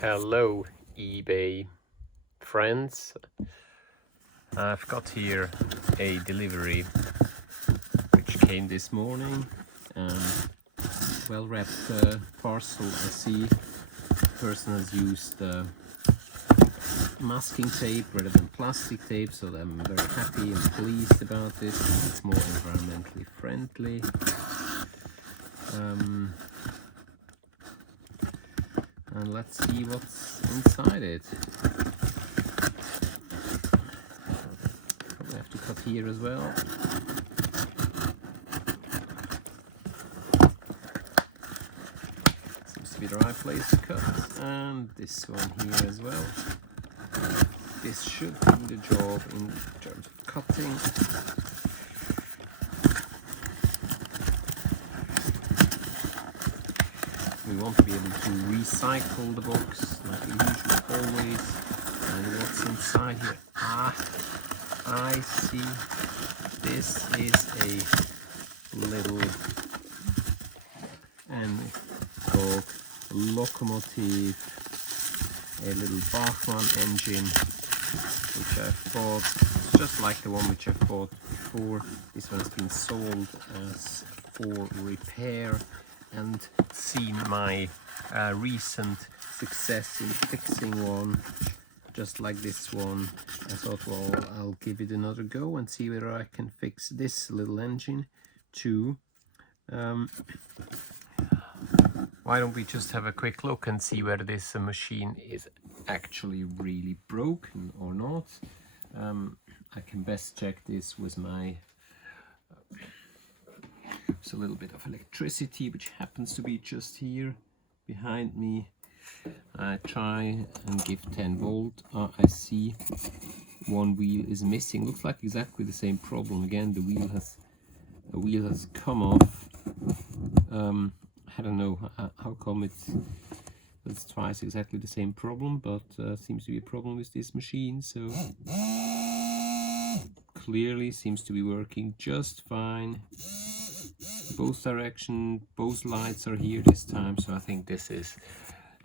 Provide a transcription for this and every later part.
Hello eBay friends, I've got here a delivery which came this morning, well wrapped parcel. I see the person has used masking tape rather than plastic tape, so I'm very happy and pleased about this. It's more environmentally friendly. And let's see what's inside it. Probably have to cut here as well. Seems to be the right place to cut. And this one here as well. This should do the job in terms of cutting. We want to be able to recycle the box like we usually always. And what's inside here? I see. This is a little N Gauge locomotive, a little Bachmann engine, which I've bought. It's just like the one which I've bought before. This one has been sold as for repair, and seen my recent success in fixing one just like this one. I thought, well, I'll give it another go and see whether I can fix this little engine too. Why don't we just have a quick look and see whether this machine is actually really broken or not. I can best check this with my there's a little bit of electricity which happens to be just here behind me. I try and give 10 volt. I see one wheel is missing. Looks like exactly the same problem again. The wheel has come off. I don't know how come it's twice exactly the same problem, but seems to be a problem with this machine. So clearly seems to be working just fine. Both direction, both lights are here this time, so I think this is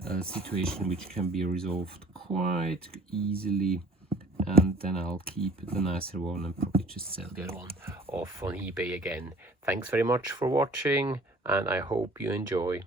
a situation which can be resolved quite easily, and then I'll keep the nicer one and probably just sell the other one off on eBay again. Thanks very much for watching, and I hope you enjoy.